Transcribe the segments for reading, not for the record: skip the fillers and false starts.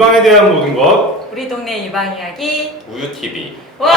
유방에 대한 모든 것 우리 동네 유방 이야기 우유TV. 와!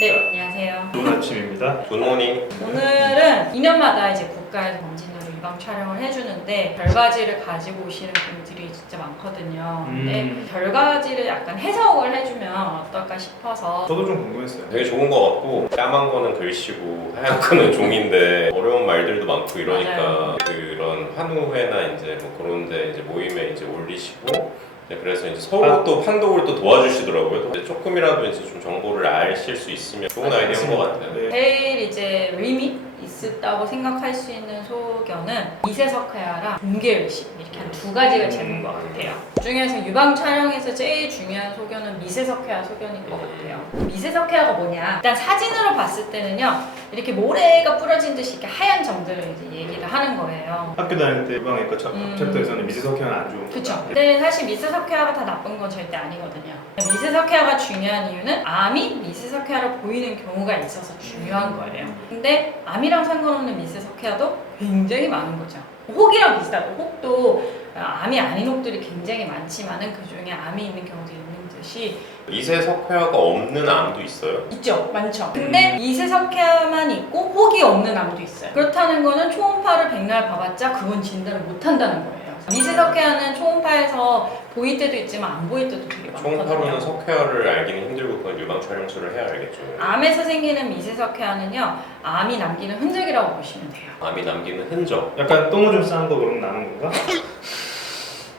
네, 안녕하세요. 좋은 아침입니다. 굿모닝. 오늘은 2년마다 이제 국가에서 검진으로 유방 촬영을 해주는데 결과지를 가지고 오시는 분들이 진짜 많거든요. 근데 결과지를 약간 해석을 해주면 어떨까 싶어서 저도 좀 궁금했어요. 되게 좋은 것 같고 까만 거는 글씨고 하얀 거는 종인데 어려운 말들도 많고 이러니까 맞아요. 그런 환우회나 이제 뭐 그런데 이제 모임에 이제 올리시고 그래서 이제 서로 또 판독을 또 도와주시더라고요. 근데 조금이라도 이제 좀 정보를 아실 수 있으면 좋은 아이디어인 것 같아요. 네. 제일 이제 의미 있다고 생각할 수 있는 소견은 미세석회화랑 종괴의식 이렇게 한 두 가지가 되는 것 같아요. 그 중에서 유방 촬영에서 제일 중요한 소견은 미세석회화 소견인 것 같아요. 미세석회화가 뭐냐? 일단 사진으로 봤을 때는요, 이렇게 모래가 뿌려진 듯이 이렇게 하얀 점들을 이제 얘기를 하는 거예요. 학교 다닐 때 유방외과 챕터에서는 미세석회는 안 좋은 그쵸. 거다. 근데 사실 미세석회화가 다 나쁜 건 절대 아니거든요. 미세석회화가 중요한 이유는 암이 미세석회화로 보이는 경우가 있어서 중요한 거예요. 근데 암이랑 상관없는 미세석회화도 굉장히 많은 거죠. 혹이랑 비슷하고, 혹도 암이 아닌 혹들이 굉장히 많지만은 그 중에 암이 있는 경우도 있는 듯이 미세석회화가 없는 암도 있어요? 있죠, 많죠. 근데 미세석회화만 있고 혹이 없는 암도 있어요. 그렇다는 거는 초음파를 백날 봐봤자 그건 진단을 못 한다는 거예요. 미세석회화는 초음파에서 보일 때도 있지만 안 보일 때도 되게 많거든요. 초음파로는 석회화를 알기는 힘들고 그건 유방 촬영술을 해야 알겠죠. 암에서 생기는 미세석회화는요, 암이 남기는 흔적이라고 보시면 돼요. 암이 남기는 흔적. 약간 똥을 좀 싸는 거 그런 거 나는 건가?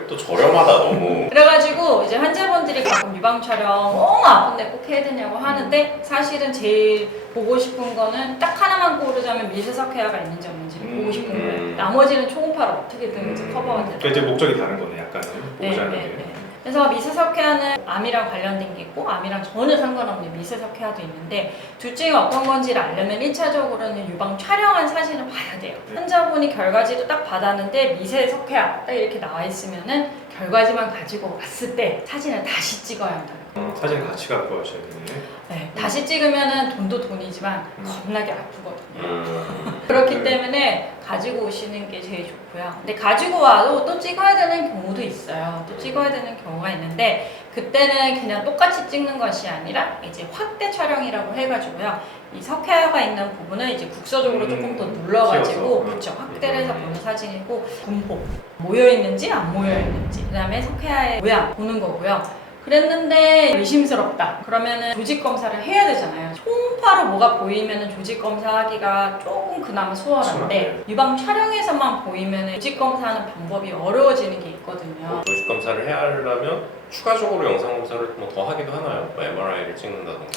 또 저렴하다 너무. 그래가지고 이제 환자분들이 가끔 유방 촬영 너무 아픈데 꼭 해야 되냐고 하는데 사실은 제일 보고 싶은 거는 딱 하나만 고르자면 미세석회화가 있는지 없는지를 보고 싶은 거예요. 나머지는 초음파로 어떻게든 이제 커버가 돼요. 그러니까 이제 목적이 다른 거네, 약간은. 보자는 게. 그래서 미세석회화는 암이랑 관련된 게 있고 암이랑 전혀 상관없는 미세석회화도 있는데 둘 중에 어떤 건지를 알려면 1차적으로는 유방 촬영한 사진을 봐야 돼요. 환자분이 결과지도 딱 받았는데 미세석회화 딱 이렇게 나와 있으면은 결과지만 가지고 왔을 때 사진을 다시 찍어야 한다는 거예요. 사진 같이 갖고 와셔야겠네. 네, 다시 찍으면은 돈도 돈이지만 겁나게 아프거든요. 음. 그렇기 때문에 가지고 오시는 게 제일 좋고요. 근데 가지고 와도 또 찍어야 되는 경우도 있어요. 또 찍어야 되는 경우가 있는데 그때는 그냥 똑같이 찍는 것이 아니라 이제 확대 촬영이라고 해가지고요. 이 석회화가 있는 부분을 이제 국서적으로 조금 더 눌러가지고 그렇죠. 확대를 해서 보는 사진이고 분포 모여 있는지 안 모여 있는지 그다음에 석회화의 모양 보는 거고요. 그랬는데 의심스럽다. 그러면은 조직 검사를 해야 되잖아요. 초음파로 뭐가 보이면은 조직 검사하기가 조금 그나마 수월한데 유방 촬영에서만 보이면은 조직 검사하는 방법이 어려워지는 게 있거든요. 조직 검사를 해야 하려면 추가적으로 영상 검사를 뭐 더 하기도 하나요? 뭐 MRI를 찍는다던가.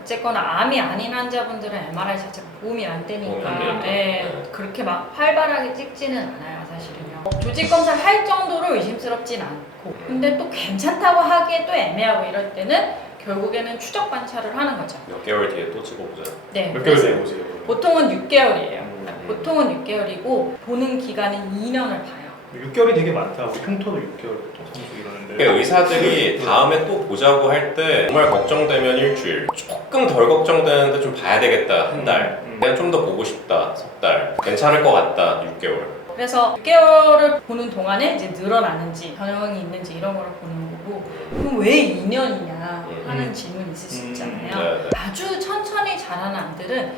어쨌거나 암이 아닌 환자분들은 MRI 자체가 도움이 안 도움이 되니까 안 되니까. 네, 그렇게 막 활발하게 찍지는 않아요, 사실은요. 조직 검사를 할 정도로 의심스럽진 않고 근데 또 괜찮다고 하기에 또 애매하고 이럴 때는 결국에는 추적 관찰을 하는 거죠. 몇 개월 뒤에 또 찍어보자. 네, 몇 개월 뒤에 보세요. 보통은 6개월이에요. 보통은 6개월이고 보는 기간은 2년을 봐요. 6개월이 되게 많다. 우리 흉터도 6개월 보통 성수 이러는데. 그러니까 의사들이 다음에 또 보자고 할 때 정말 걱정되면 일주일, 조금 덜 걱정되는데 좀 봐야 되겠다 한 달, 그냥 좀 더 보고 싶다 석 달, 괜찮을 것 같다 6개월. 그래서 6개월을 보는 동안에 이제 늘어나는지 변형이 있는지 이런 거를 보는 거고 그럼 왜 2년이냐 하는 질문이 있을 수 있잖아요. 네. 아주 천천히 자라는 암들은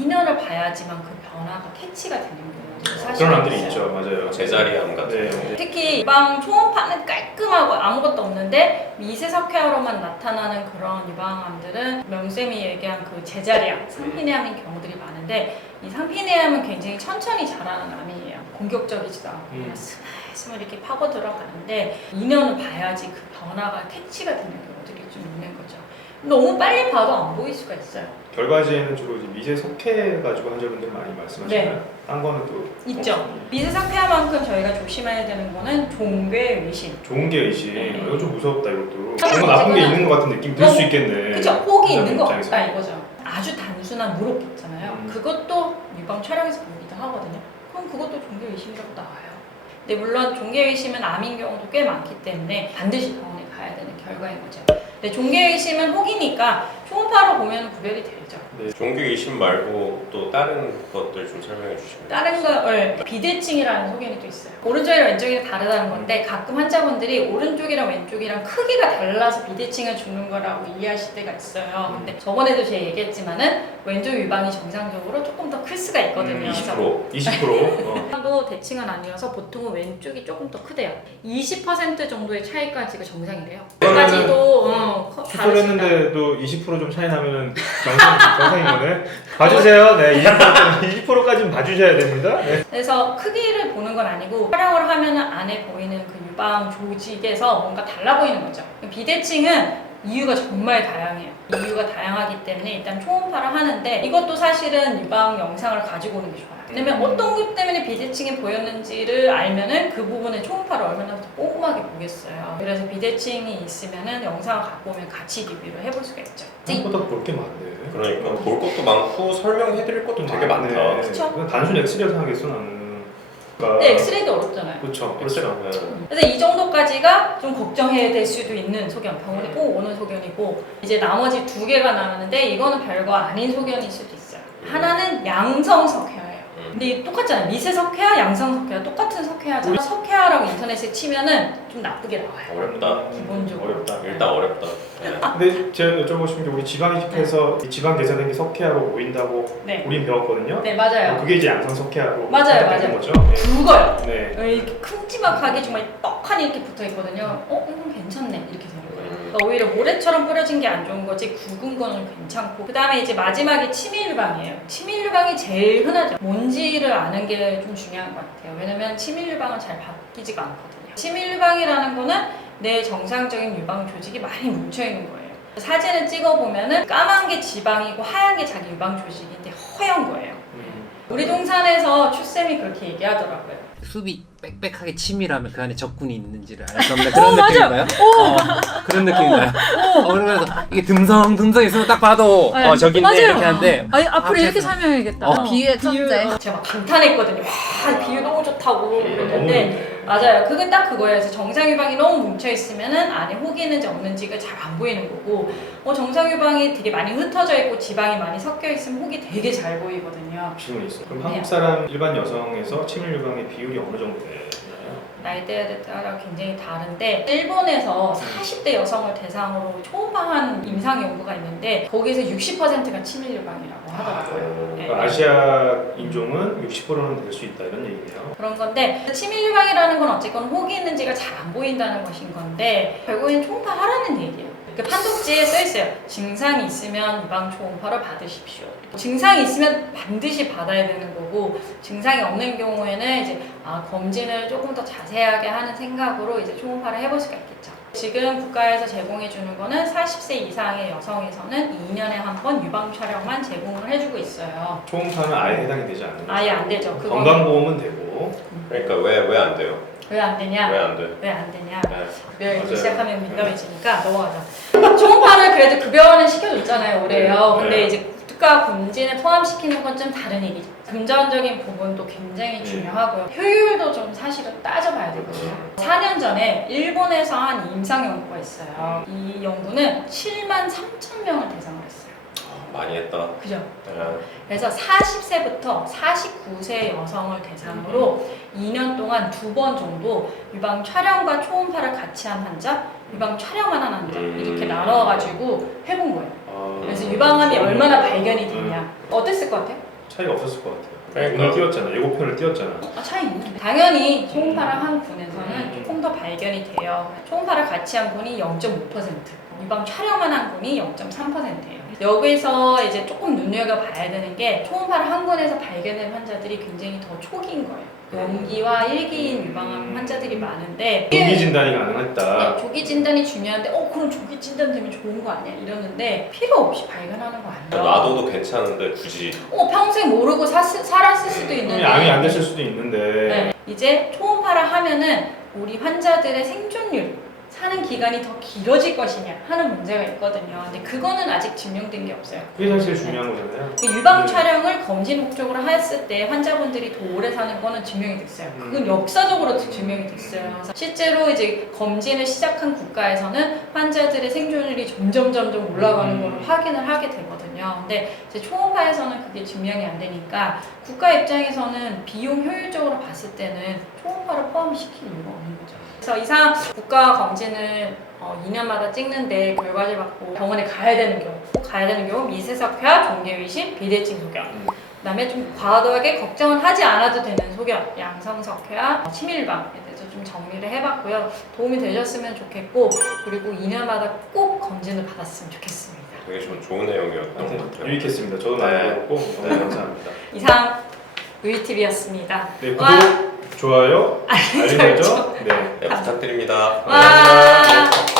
2년을 봐야지만 그 변화가 캐치가 되는 경우들이 사실 그런 암들이 있죠, 맞아요. 제자리 암 같은 네. 경우. 특히 유방 초음파는 깔끔하고 아무것도 없는데 미세석회화로만 나타나는 그런 유방암들은 명쌤이 얘기한 그 제자리암, 상피내암인 경우들이 많은데 이 상피내암은 굉장히 천천히 자라는 암이에요. 공격적이지도 않고 그냥 스물스물 이렇게 파고 들어가는데 2년을 봐야지 그 변화가 캐치가 되는 경우들이 좀 있는 거죠. 너무 빨리 봐도 안 보일 수가 있어요. 결과지에는 주로 이제 미세석회 가지고 환자분들 많이 말씀하시나요? 네. 딴 거는 또 있죠. 미세석회화만큼 저희가 조심해야 되는 거는 종괴의심. 좋은 게 의심. 네. 이거 좀 무섭다 이것도. 사실 뭔가 나쁜 게 어쨌거나 있는 것 같은 느낌 들 수 있겠네. 그쵸? 혹이 있는 것 입장에서. 같다 이거죠. 아주 단순한 무릎 있잖아요. 그것도 유방 촬영에서 보기도 하거든요. 그럼 그것도 종괴의심이라고 나와요. 근데 물론 종괴의심은 암인 경우도 꽤 많기 때문에 반드시 병원에 가야 되는 결과인 거죠. 근데 종괴의심은 혹이니까 초음파로 보면 구별이 되죠. 종교 이심 말고 또 다른 것들 좀 설명해 주시면. 다른 걸 비대칭이라는 소견이 또 있어요. 오른쪽이랑 왼쪽이 다르다는 건데 가끔 환자분들이 오른쪽이랑 왼쪽이랑 크기가 달라서 비대칭을 주는 거라고 이해하실 때가 있어요. 근데 저번에도 제가 얘기했지만은 왼쪽 유방이 정상적으로 조금 더 클 수가 있거든요. 20%. 도 대칭은 아니어서 보통은 왼쪽이 조금 더 크대요. 20% 정도의 차이까지가 정상이래요. 까지도 수술 했는데도 20%좀 차이 나면은 정상인 거네. 봐주세요. 네, 20%까지는 봐주셔야 됩니다. 네. 그래서 크기를 보는 건 아니고 촬영을 하면 안에 보이는 그 유방 조직에서 뭔가 달라 보이는 거죠. 비대칭은 이유가 정말 다양해요. 이유가 다양하기 때문에 일단 초음파를 하는데 이것도 사실은 유방 영상을 가지고 오는 게 좋아요. 왜냐면 어떤 것 때문에 비대칭이 보였는지를 알면은 그 부분에 초음파를 얼마나 더 꼼꼼하게 보겠어요. 그래서 비대칭이 있으면은 영상을 갖고 오면 같이 리뷰를 해볼 수가 있죠. 생각보다 볼 게 많네. 그러니까 볼 것도 많고 설명해드릴 것도 되게 많다. 그쵸? 그냥 단순히 엑스레이를 생각했어 나는. 근데 엑스레이도 어렵잖아요. 그렇죠. 그렇죠. 그래서 이 정도까지가 좀 걱정해야 될 수도 있는 소견, 병원에 꼭 오는 소견이고 이제 나머지 두 개가 나오는데 이거는 별거 아닌 소견일 수도 있어요. 하나는 양성 석회화예요. 근데 똑같잖아요. 미세 석회화, 양성 석회화 똑같은 석회화잖아요. 석회화라고 인터넷에 치면은 좀 나쁘게 나와요. 어렵다. 기본적으로. 어렵다. 일단 어렵다. 네. 근데 제가 여쭤보고 싶은 게 우리 지방이식해서 이 지방 개선된 게 석회화로 보인다고 네. 우린 배웠거든요. 네, 맞아요. 그게 이제 양성 석회화로 맞아요, 되는 맞아요. 거죠. 굵어요. 네. 이렇게 큼지막하게 정말 떡하니 이렇게 붙어 있거든요. 이건 괜찮네. 이렇게 되는 거예요. 그러니까 오히려 모래처럼 뿌려진 게 안 좋은 거지 굵은 거는 괜찮고 그 다음에 이제 마지막이 치밀 유방이에요. 치밀 유방이 제일 흔하죠. 뭔지를 아는 게 좀 중요한 것 같아요. 왜냐면 치밀 유방은 잘 바뀌지가 않거든요. 치밀 유방이라는 거는 내 정상적인 유방 조직이 많이 뭉쳐 있는 거예요. 사진을 찍어보면은 까만 게 지방이고 하얀 게 자기 유방 조직인데 허연 거예요. 우리 동산에서 추쌤이 그렇게 얘기하더라고요. 숲이 빽빽하게 치밀하면 그 안에 적군이 있는지를 알 수 없는 그런 느낌인가요? 그런 느낌인가요? 그러면서 이게 듬성듬성 있으면 딱 봐도 네, 저기 있네 맞아요. 이렇게 하는데 아니, 앞으로 이렇게 앞에서- 설명해야겠다. 비유의 천재. 제가 막 감탄했거든요. 와, 비유 너무 좋다고 그랬는데 맞아요. 그게 딱 그거예요. 그래서 정상 유방이 너무 뭉쳐 있으면은 안에 혹이 있는지 없는지가 잘 안 보이는 거고, 정상 유방이 되게 많이 흩어져 있고 지방이 많이 섞여 있으면 혹이 되게 잘 보이거든요. 질문이 있어. 그럼 네. 한국 사람 일반 여성에서 치밀 유방의 비율이 어느 정도 되나요? 나이대에 따라 굉장히 다른데 일본에서 40대 여성을 대상으로 초음파한 임상 연구가 있는데 거기에서 60%가 치밀 유방이라고 하더라고요. 네. 그러니까 아시아 인종은 60%는 될 수 있다 이런 얘기네요. 그런 건데 치밀 유방이라는 건 어쨌건 혹이 있는지가 잘 안 보인다는 것인 건데 결국엔 초음파 하라는 얘기예요. 그 판독지에 써 있어요. 증상이 있으면 유방 초음파를 받으십시오. 증상이 있으면 반드시 받아야 되는 거고 증상이 없는 경우에는 이제 검진을 조금 더 자세하게 하는 생각으로 이제 초음파를 해볼 수가 있겠죠. 지금 국가에서 제공해 주는 거는 40세 이상의 여성에서는 2년에 한 번 유방 촬영만 제공을 해주고 있어요. 초음파는 아예 해당이 되지 않는 거죠. 아예 안 되죠. 그거는. 건강보험은 되고. 그러니까 왜 안 돼요? 왜 안 되냐? 왜 안 돼? 왜 안 되냐? 네. 급여를 맞아요. 시작하면 민감해지니까 넘어가자. 초음파를 그래도 급여는 시켜줬잖아요, 올해요. 근데 네. 이제 국가 검진에 포함시키는 건 좀 다른 얘기죠. 금전적인 부분도 굉장히 중요하고요. 효율도 좀 사실은 따져봐야 되거든요. 4년 전에 일본에서 한 임상 연구가 있어요. 이 연구는 7만 3천 명을 대상으로 했어요. 많이 했다. 그죠? 네. 그래서 40세부터 49세 여성을 대상으로 2년 동안 2번 정도 유방 촬영과 초음파를 같이 한 환자, 유방 촬영만 한 환자 이렇게 나눠가지고 해본 거예요. 그래서 유방암이 얼마나 발견이 되냐. 어땠을 것 같아요? 차이가 없었을 것 같아요. 그러니까. 눈을 띄웠잖아. 예고편을 띄웠잖아. 차이 있네. 당연히 초음파를 한 분에서는 조금 더 발견이 돼요. 초음파를 같이 한 분이 0.5%, 유방 촬영만 한 분이 0.3%예요. 여기서 이제 조금 눈여겨봐야 되는 게 초음파를 한 군에서 발견된 환자들이 굉장히 더 초기인 거예요. 연기와 일기인 유방암 환자들이 많은데 조기 진단이 가능했다. 네, 조기 진단이 중요한데 그럼 조기 진단 되면 좋은 거 아니야? 이러는데 필요 없이 발견하는 거 아니야? 놔둬도 괜찮은데 굳이. 평생 모르고 살았을 수도 있는데 암이 안 됐을 수도 있는데. 네, 이제 초음파를 하면은 우리 환자들의 생존율 사는 기간이 더 길어질 것이냐 하는 문제가 있거든요. 근데 그거는 아직 증명된 게 없어요. 그게 사실 중요한 거잖아요. 유방 촬영을 검진 목적으로 했을 때 환자분들이 더 오래 사는 거는 증명이 됐어요. 그건 역사적으로 증명이 됐어요. 그래서 실제로 이제 검진을 시작한 국가에서는 환자들의 생존율이 점점 올라가는 걸 확인을 하게 되거든요. 근데 이제 초음파에서는 그게 증명이 안 되니까 국가 입장에서는 비용 효율적으로 봤을 때는 초음파를 포함시킬 이유가 없는 거죠. 그래서 이상 국가 검진을 2년마다 찍는데 결과를 받고 병원에 가야 되는 경우 미세석회와 종괴의심, 비대칭 소견. 그다음에 좀 과도하게 걱정을 하지 않아도 되는 소견, 양성석회와 치밀방에 대해서 좀 정리를 해봤고요. 도움이 되셨으면 좋겠고 그리고 2년마다 꼭 검진을 받았으면 좋겠습니다. 되게 좀 좋은 내용이었던 것 같아요. 유익했습니다. 저도 많이 네. 배웠고 너무 감사합니다. 이상 의TV였습니다. 네, 구독, 좋아요, 알림 설정, 네. 네, 부탁드립니다. 와.